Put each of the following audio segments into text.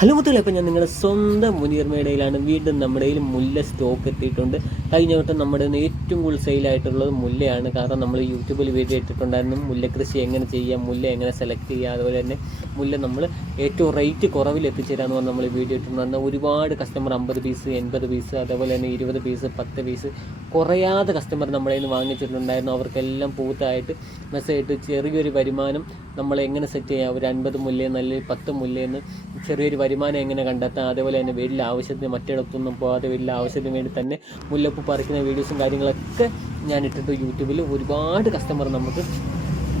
Hello മുത്തുകളെ, അപ്പോൾ ഞാൻ നിങ്ങളുടെ സ്വന്തം മുനീർ മേടയിലാണ്. വീണ്ടും നമ്മുടെ കയ്യിൽ മുല്ല സ്റ്റോക്ക് എത്തിയിട്ടുണ്ട്. കഴിഞ്ഞ വട്ടം നമ്മുടെ ഏറ്റവും കൂടുതൽ സെയിലായിട്ടുള്ളത് മുല്ലയാണ്. കാരണം നമ്മൾ യൂട്യൂബിൽ വീഡിയോ ഇട്ടിട്ടുണ്ടായിരുന്നു മുല്ല കൃഷി എങ്ങനെ ചെയ്യാം, മുല്ല എങ്ങനെ സെലക്ട് ചെയ്യുക, അതുപോലെ തന്നെ മുല്ല നമ്മൾ ഏറ്റവും റേറ്റ് കുറവിൽ എത്തിച്ചേരാമെന്ന് പറഞ്ഞ് നമ്മൾ വീഡിയോ ഇട്ടിട്ടുണ്ടായിരുന്ന ഒരുപാട് കസ്റ്റമർ 50 പീസ് 80 പീസ് അതുപോലെ തന്നെ 20 പീസ് 10 പീസ് കുറയാതെ കസ്റ്റമർ നമ്മുടെ കയ്യിൽ നിന്ന് വാങ്ങിച്ചിട്ടുണ്ടായിരുന്നു. അവർക്കെല്ലാം പൂത്തായിട്ട് മെസ്സേജ് ഇട്ട് ചെറിയൊരു വരുമാനം നമ്മൾ എങ്ങനെ സെറ്റ് ചെയ്യാം, ഒരു 50 മുല്ലയെന്ന് അല്ലെങ്കിൽ 10 മുല്ലയെന്ന് ചെറിയൊരു വരുമാനം എങ്ങനെ കണ്ടെത്താം, അതേപോലെ തന്നെ വീട്ടിലെ ആവശ്യത്തിന് മറ്റിടത്തൊന്നും പോകാതെ വീട്ടിലെ ആവശ്യത്തിന് വേണ്ടി തന്നെ മുല്ലപ്പൂ പറിക്കുന്ന വീഡിയോസും കാര്യങ്ങളൊക്കെ ഞാൻ ഇട്ടിട്ട് യൂട്യൂബിൽ ഒരുപാട് കസ്റ്റമർ നമുക്ക്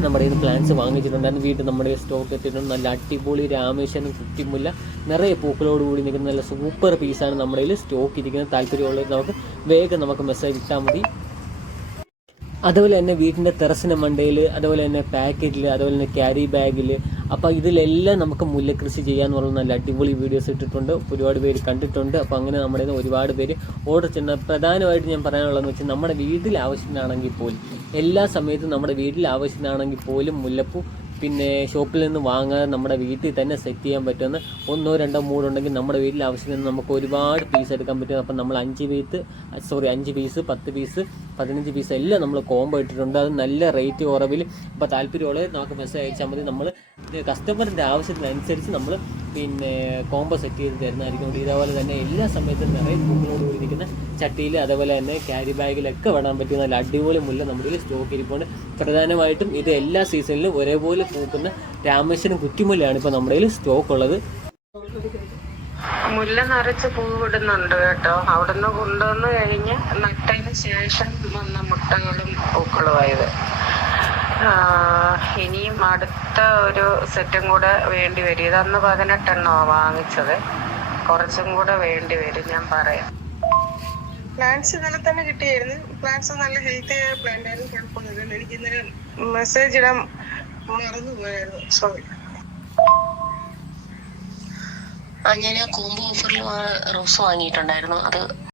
നമ്മുടെ കയ്യിൽ നിന്ന് പ്ലാന്റ്സ് വാങ്ങിച്ചിട്ടുണ്ടായിരുന്നു. വീട്ടിൽ നമ്മുടെ സ്റ്റോക്ക് എത്തിയിട്ടുണ്ട്. നല്ല അടിപൊളി രാമേശ്വരം കുറ്റിമുല്ല നിറയെ പൂക്കളോട് കൂടി നിൽക്കുന്ന നല്ല സൂപ്പർ പീസാണ് നമ്മുടെ കയ്യിൽ സ്റ്റോക്ക് ഇരിക്കുന്നത്. താല്പര്യമുള്ളത് നമുക്ക് വേഗം നമുക്ക് മെസ്സേജ് ഇട്ടാൽ മതി. അതുപോലെ തന്നെ വീട്ടിൻ്റെ ടെറസിൻ്റെ മണ്ടയിൽ, അതുപോലെ തന്നെ പാക്കറ്റിൽ, അതുപോലെ തന്നെ ക്യാരി ബാഗിൽ, അപ്പോൾ ഇതിലെല്ലാം നമുക്ക് മുല്ലക്കൃഷി ചെയ്യാമെന്ന് പറഞ്ഞാൽ നല്ല അടിപൊളി വീഡിയോസ് ഇട്ടിട്ടുണ്ട്. ഒരുപാട് പേര് കണ്ടിട്ടുണ്ട്. അപ്പോൾ അങ്ങനെ നമ്മുടെ ഒരുപാട് പേര് ഓർഡർ ചെയ്യുന്ന പ്രധാനമായിട്ട് ഞാൻ പറയാനുള്ളതെന്ന് വെച്ചാൽ നമ്മുടെ വീട്ടിൽ ആവശ്യത്തിനാണെങ്കിൽ പോലും എല്ലാ സമയത്തും നമ്മുടെ വീട്ടിൽ ആവശ്യത്തിനാണെങ്കിൽ പോലും മുല്ലപ്പൂ പിന്നെ ഷോപ്പിൽ നിന്ന് വാങ്ങാതെ നമ്മുടെ വീട്ടിൽ തന്നെ സെറ്റ് ചെയ്യാൻ പറ്റുന്ന 1 2 3 ഉണ്ടെങ്കിൽ നമ്മുടെ വീട്ടിൽ ആവശ്യത്തിന് നമുക്ക് ഒരുപാട് പീസ് എടുക്കാൻ പറ്റും. അപ്പം നമ്മൾ 5 പീസ് 10 പീസ് 15 പീസ് എല്ലാം നമ്മൾ കോംബോ ഇട്ടിട്ടുണ്ട്. അത് നല്ല റേറ്റ് കുറവിൽ. അപ്പോൾ താല്പര്യമുള്ളത് നമുക്ക് മെസ്സേജ് അയച്ചാൽ മതി. നമ്മൾ കസ്റ്റമറിൻ്റെ ആവശ്യത്തിനനുസരിച്ച് നമ്മൾ പിന്നെ കോംബോ സെറ്റ് ചെയ്ത് തരുന്നതായിരിക്കും. ഇതേപോലെ തന്നെ എല്ലാ സമയത്തും നിറയെ പൂക്കളോട് കൂടിയിരിക്കുന്ന ചട്ടിയിൽ, അതേപോലെ തന്നെ ക്യാരി ബാഗിലൊക്കെ വിടാൻ പറ്റുന്ന നല്ല അടിപൊളി മുല്ല നമ്മുടെ സ്റ്റോക്ക് ഇരിപ്പുണ്ട്. പ്രധാനമായിട്ടും ഇത് എല്ലാ സീസണിലും ഒരേപോലെ പൂക്കുന്ന രാമേശ്വരം കുറ്റിമുല്ലയാണ് ഇപ്പോൾ നമ്മുടെ കയ്യിൽ സ്റ്റോക്ക് ഉള്ളത്. മുല്ല നിറച്ച് പൂ വിടുന്നുണ്ട് കേട്ടോ. അവിടുന്ന് കൊണ്ടുവന്ന് കഴിഞ്ഞ് നട്ടതിന് ശേഷം വന്ന മുട്ടകളും പൂക്കളുമായത്. ഇനിയും അടുത്ത ഒരു സെറ്റും കൂടെ വേണ്ടി വരും. ഇതന്ന് 18 എണ്ണമാണ് വാങ്ങിച്ചത്. കുറച്ചും കൂടെ വേണ്ടി വരും, ഞാൻ പറയാം. പ്ലാന്റ്സ് ഇന്നലെ തന്നെ കിട്ടിയായിരുന്നു. പ്ലാന്റ്സ് നല്ല ഹെൽത്തി ആയ പ്ലാന്റ് ആയിരുന്നു, കുഴപ്പമൊന്നുമില്ല. എനിക്ക് ഇന്നലെ മെസ്സേജ് ഇടാൻ മറന്നുപോയായിരുന്നു, സോറി. ഞാൻ കോംബോ ഓഫറിൽ റോസ് വാങ്ങിയിട്ടുണ്ടായിരുന്നു. അത്